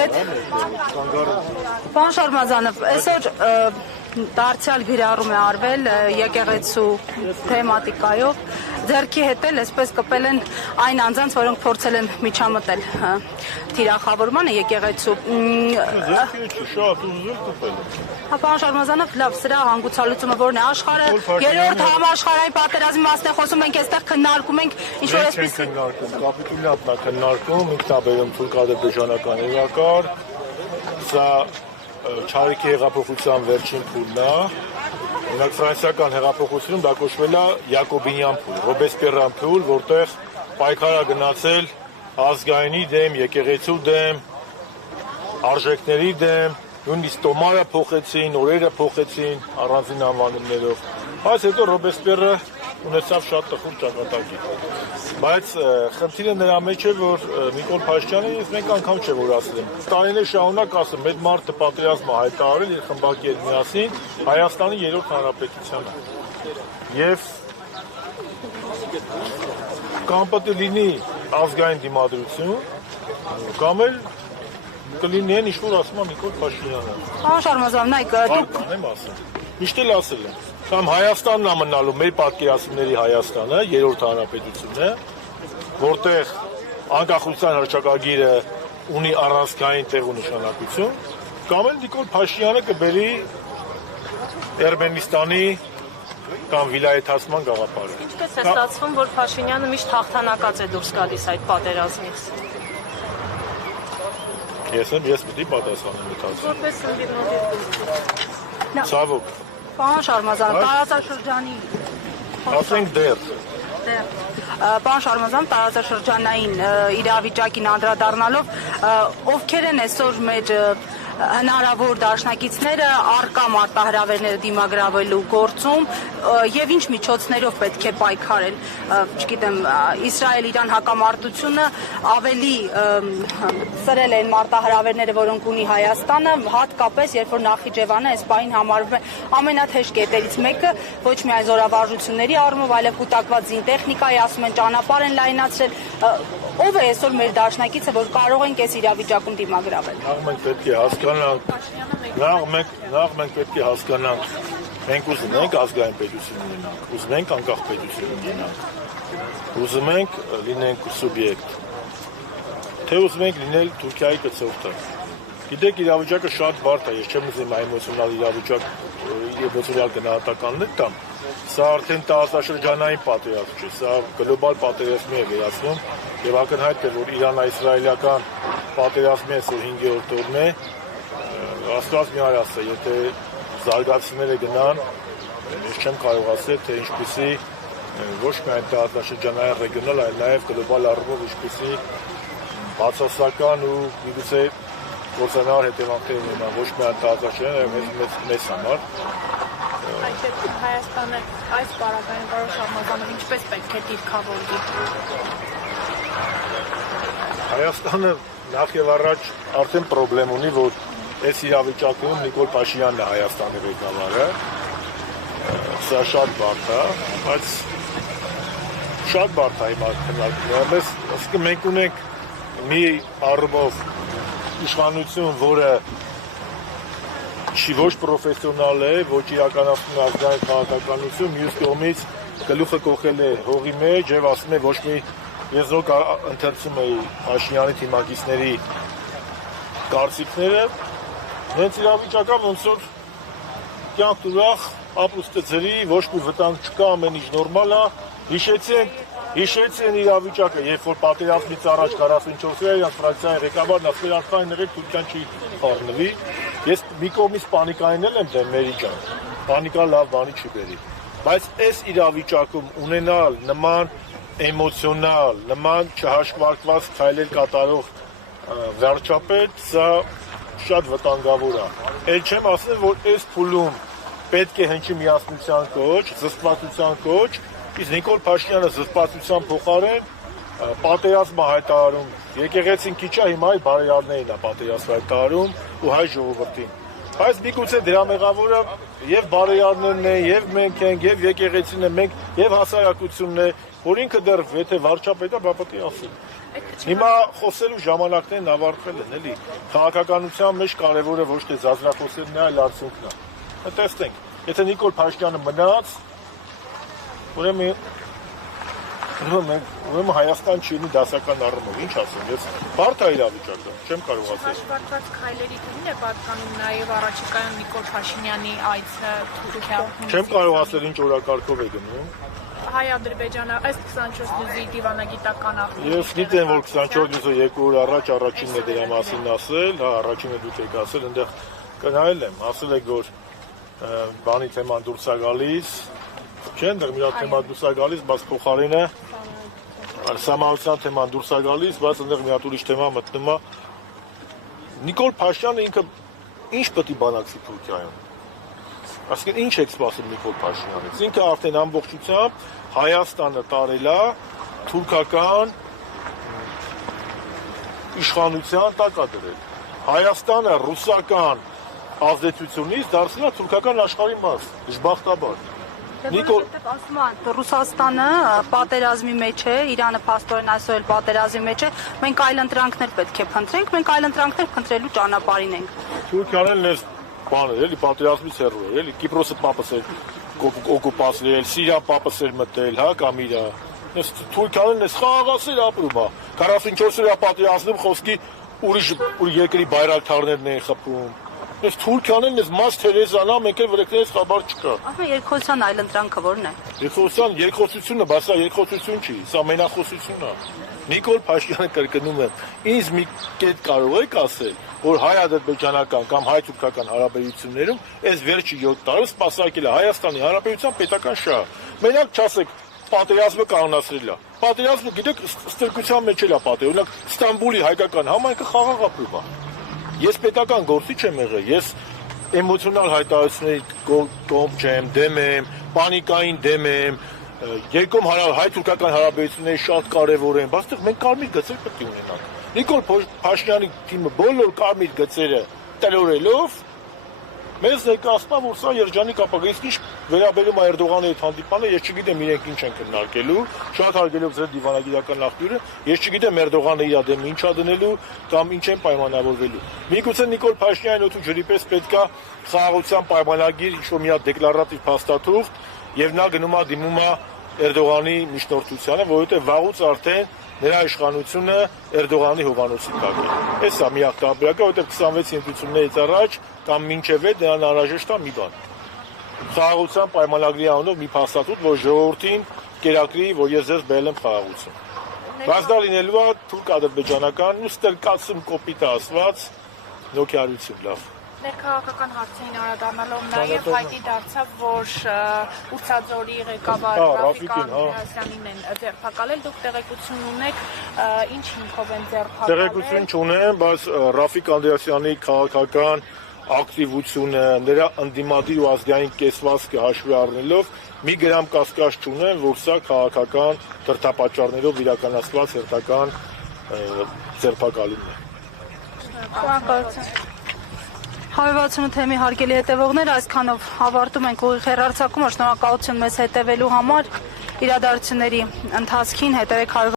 հետ։ Պարոն Շարմազանով, այսօր դարձյալ գրառում է արվել եկեղեցու թեմատիկայով, ձեռքի հետ էլ այսպես կպել են այն անձանց, որոնք փորձել են միջամտել թիրախավորմանը եկեղեցու։ Պարոն Շարմազանով, լավ, սրա հանգուցալուծումը որն է, աշխարհը երրորդ համաշխարհային պատերազմի մասն է խոսում, մենք այստեղ քննարկում ենք ինչ-որ այսպես կապիտուլյանտն է քննարկում, ինքնաբերում թուրքադերբեժանական իրակար, սա Չարիքի հեղափոխության վերջին փուլն է, օրինակ ֆրանսիական հեղափոխությունում դա կոչվել է Յակոբինյան փուլ, Ռոբեսպիերյան փուլ, որտեղ պայքար է գնացել ազգայինի դեմ, եկեղեցու դեմ, արժեքների դեմ, նույնիսկ տոմարը փոխեցին, օրերը փոխեցին առանձին անվանումներով, բայց հետո Ռոբեսպիերը ունեցավ շատ տխուր ճակատագիր։ Բայց խնդիրը նրա մեջ է, որ Նիկոլ Փաշինյանը ես մեկ անգամ չէ որ ասել եմ։ Տարիներ շարունակ ասում, այդ մարդը պատերազմը հայտարարել իր խմբակի հետ միասին Հայաստանի երրորդ հանրապետությանը։ Եվ կամ պետք է լինի ազգային դիմադրություն, կամ էլ կլինի այն ինչ-որ ասում է Նիկոլ Փաշինյանը։ Պարոն Շարմազանov, նայեք, դուք եմ ասել։ Միշտ էլ ասել եմ։ Կամ Հայաստանն է մնալու մեր պատկերացումների Հայաստանը, երրորդ հանրապետությունը, որտեղ անկախության հռչակագիրը ունի առանցքային տեղ ու նշանակություն, կամ էլ Նիկոլ Փաշինյանը կբերի Էրմենիստանի կամ վիլայեթացման գաղափարը։ Ինչպես է ստացվում, որ Փաշինյանը միշտ հաղթանակած է դուրս գալիս այդ պատերազմից։ Ես պետք է պատասխանեմ այդ հարցին։ Որպես ընդդիմադիր։ Ցավոք։ Պարոն Շարմազանov, տարածաշրջանի ասենք դեռ։ Պարոն Շարմազանov, տարածաշրջանային իրավիճակին անդրադառնալով, ովքեր են այսօր մեր հնարավոր դաշնակիցները առկա մարտահրավերները դիմագրավելու գործում եւ ինչ միջոցներով պետք է պայքարել, չգիտեմ, Իսրայել-Իրան հակամարտությունը ավելի սրել են մարտահրավերները, որոնք ունի Հայաստանը, հատկապես երբ որ Նախիջևանը այս պահին համարվում է ամենաթեժ կետերից մեկը, ոչ միայն զորավարժությունների առումով, այլև կուտակված զինտեխնիկայի, ասում են ճանապարհ են լայնացրել, ով է այսօր մեր դաշնակիցը, որ կարող ենք այս իրավիճակում դիմագրավել։ Նախ մենք պետք է հասկանանք, մենք ուզում ենք ազգային պետություն ունենանք, ուզում ենք անկախ պետություն ունենանք, ուզում ենք լինենք սուբյեկտ, թե ուզում ենք լինել Թուրքիայի կցորդը։ Գիտեք, իրավիճակը շատ բարդ է, ես չեմ ուզում էմոցիոնալ իրավիճակ, էմոցիոնալ գնահատականներ տամ, սա արդեն տարածաշրջանային պատերազմ չէ, սա գլոբալ պատերազմի է վերածվում եւ ակնհայտ է, որ Իրանա-իսրայելական պատերազմի այսօր 5-րդ օրն է, Աստված մի արասը, եթե զարգացումները գնան, ես չեմ կարող ասել, թե ինչպիսի ոչ միայն տարածաշրջանային ռեգիոնալ, այլ նաև գլոբալ առումով ինչպիսի բացասական ու միգուցե գործանար հետևանքներ ունենան, ոչ միայն տարածաշրջանային, այլ մեզ համար։ Այդ դեպքում Հայաստանը այս պարագային Պարոն Շարմազանով ինչպես պետք է դիրքավորվի։ Հայաստանը նախ եւ առաջ արդեն խնդրեմ ունի, որ այս իրավիճակում Նիկոլ Փաշինյանն է Հայաստանի ղեկավարը, սա շատ բարդ է, բայց շատ բարդ է հիմա քննարկումը, այսինքն մենք ունենք մի առումով իշխանություն, որը չի ոչ պրոֆեսիոնալ է, ոչ իրականացնում ազգային քաղաքականություն, մյուս կողմից գլուխը կոխել է հողի մեջ եւ ասում է ոչ մի ես նոր ընթերցում էի Փաշինյանի թիմակիցների կարծիքները, հենց իրավիճակա ոնց որ կյանք ուրախ, ապրուստը ձրի, ոչ մի վտանգ չկա, ամեն ինչ նորմալ է, հիշեցին իրավիճակը, երբ որ պատերազմից առաջ 44-րդ Ֆրանսիայի ղեկավարն ասել արխային եղեք Թուրքիան չի խառնվի, ես մի կողմից պանիկային եմ դեմ մերի ջան, պանիկա լավ բանի չի բերի, բայց այս իրավիճակում ունենալ նման էմոցիոնալ, նման չհաշկվարկված քայլեր կատարող վարչապետ, սա շատ վտանգավոր է։ Էլ չեմ ասել, որ այս փուլում պետք է հնչի միասնության կոչ, զսպվածության կոչ, իսկ Նիկոլ Փաշինյանը զսպվածության փոխարեն պատերազմը հայտարարում, եկեղեցին քիչ է հիմա այ բարերարներին է պատերազմ հայտարարում ու հայ ժողովրդին։ Բայց միգուցե դրա մեղավորը եւ բարեյարներն են, եւ մենք ենք, եւ եկեղեցին է, մենք եւ հասարակությունն է, որ ինքը դեռ եթե վարչապետը բա պետք է ասի։ Հիմա խոսելու ժամանակներն ավարտվել են, էլի։ Քաղաքականության մեջ կարևորը ոչ թե զազրախոսելն է, այլ արդյունքն է։ Տեսնենք, եթե Նիկոլ Փաշինյանը մնաց, ուրեմն Հայաստան չի լինի դասական առումով, ինչ ասեմ, ես բարդ է իրավիճակը, չեմ կարող ասել։ Հաշվարկված քայլերի թվին է պատկանում նաև առաջիկայում Նիկոլ Փաշինյանի այցը Թուրքիա։ Չեմ կարող ասել ինչ օրակարգով է գնում։ Հայ-Ադրբեջանը այս 24 լույսի դիվանագիտական աղբյուր։ Ես գիտեմ, որ 24 լույսը 2 օր առաջ առաջինն է դրա մասին ասել, հա, առաջինը դուք եք ասել, այնտեղ կնայել եմ, ասել եք, որ բանի թեման դուրս է գալիս, չէ՞, այնտեղ մի հատ թեմա դուրս է գալիս, բայց փոխարենը սահմանության թեման դուրս է գալիս, բայց այնտեղ մի հատ ուրիշ թեմա մտնում է։ Նիկոլ Փաշինյանը ինքը ինչ պետք է բանակցի Թուրքիայում։ Այսինքն ինչ եք սպասում Նիկոլ Փաշինյանից։ Ինքը արդեն ամբողջությամբ Հայաստանը տարել է թուրքական իշխանության տակ է դրել։ Հայաստանը ռուսական ազդեցությունից դարձել է թուրքական աշխարհի մաս, դժբախտաբար։ Նիկոլ ասում են Ռուսաստանը պատերազմի մեջ է, Իրանը փաստորեն այսօր էլ պատերազմի մեջ է, մենք այլ ընտրանքներ պետք է փնտրենք, մենք այլ ընտրանքներ փնտրելու ճանապարհին ենք։ Թուրքիան էլ բանը, էլի պատերազմից հեռու է, էլի Կիպրոսը պապս էր օկուպացրել, Սիրիան պապս էր մտել, հա, կամ իրա։ Այս Թուրքիան էլ խաղաղասեր ապրում է։ 44 օրյա պատերազմում խոսքի ուրիշ երկրի բայրակթարներն են խփում։ Այս Թուրքիան էլ մաս Թերեզան է, մենք էլ վրեքներից խաբար չկա։ Ասում են երկխոսության այլ ընտրանքը որն է։ Երկխոսությունը, բայց սա երկխոսություն չի, սա մենախոսություն է։ Նիկոլ Փաշինյանը կրկնում է, ինձ մի կետ կարող եք ասել, որ հայ-ադրբեջանական կամ հայ-թուրքական հարաբերություններում այս վերջի 7 տարում սպասարկել է Հայաստանի Հանրապետության պետական շահ։ Մենակ չասեք, պատերազմը կանոնացրել է։ Պատերազմը գիտեք ստրկության մեջ էլ է պատերազմը։ Օրինակ Ստամբուլի հայկական համայնքը խաղաղ ապրում է։ Ես պետական գործիչ եմ եղել, ես էմոցիոնալ հայտարարությունների կողմ չեմ, դեմ եմ, պանիկային դեմ եմ, երկում հայ-թուրքական հարաբերությունները շատ կարևոր են, բայց մենք կարմիր գծեր պետք է ունենանք։ Նիկոլ Փաշինյանի թիմը բոլոր կարմիր գծերը տնորելով մեզ ներկայացնում է, որ սա երջանիկ ապագա։ Իսկ ինչ վերաբերում է Էրդողանի հետ հանդիպանը, ես չգիտեմ իրենք ինչ են քննարկելու, շատ հարգելով ձեր դիվանագիտական աղբյուրը, ես չգիտեմ Էրդողանը իր դեմ ինչ է դնելու կամ ինչ են պայմանավորվելու։ Միգուցե Նիկոլ Փաշինյանը օդու ջրի պես պետքա խաղաղության պայմանագիր, ինչ-որ մի հատ դեկլարատիվ փաստաթուղթ, եւ նա գնում է դիմում է Էրդողանի միջնորդությանը, որովհետեւ վաղուց արդեն նրա իշխանությունը Էրդողանի հովանոցի տակ է։ Էսա միակ տարբերակը, որովհետև 26 ընտրություններից առաջ կամ մինչև դրան անհրաժեշտ է մի բան։ Խաղաղության պայմանագրի անունով մի փաստաթուղթ, որ ժողովրդին կերակրի, որ ես ձեզ բերել եմ խաղաղություն։ Բայց դա լինելու է թուրք-ադրբեջանական ու ստրկացում կոպիտ ասված նոքիարություն, լավ։ Ներքաղաքական հարցերին անդրադառնալով նաև հայտի դարձավ, որ Ուրցաձորի ղեկավար Ռաֆիկ Անդրեասյանին են ձերբակալել, դուք տեղեկություն ունեք, ինչ հիմքով են ձերբակալել։ Տեղեկություն չունեմ, բայց Ռաֆիկ Անդրեասյանի քաղաքական ակտիվությունը, նրա ընդդիմադիր ու ազգային կեսվածքը հաշվի առնելով մի գրամ կասկած չունեմ, որ սա քաղաքական դրդապատճառներով իրականացված հերթական ձերբակալումն է։ Շնորհակալություն։ 168 թեմի հարգելի հետևողներ, այսքանով ավարտում ենք ուղիղ հեռարձակումը, շնորհակալություն մեզ հետևելու համար, իրադարձությունների ընթացքին հետևեք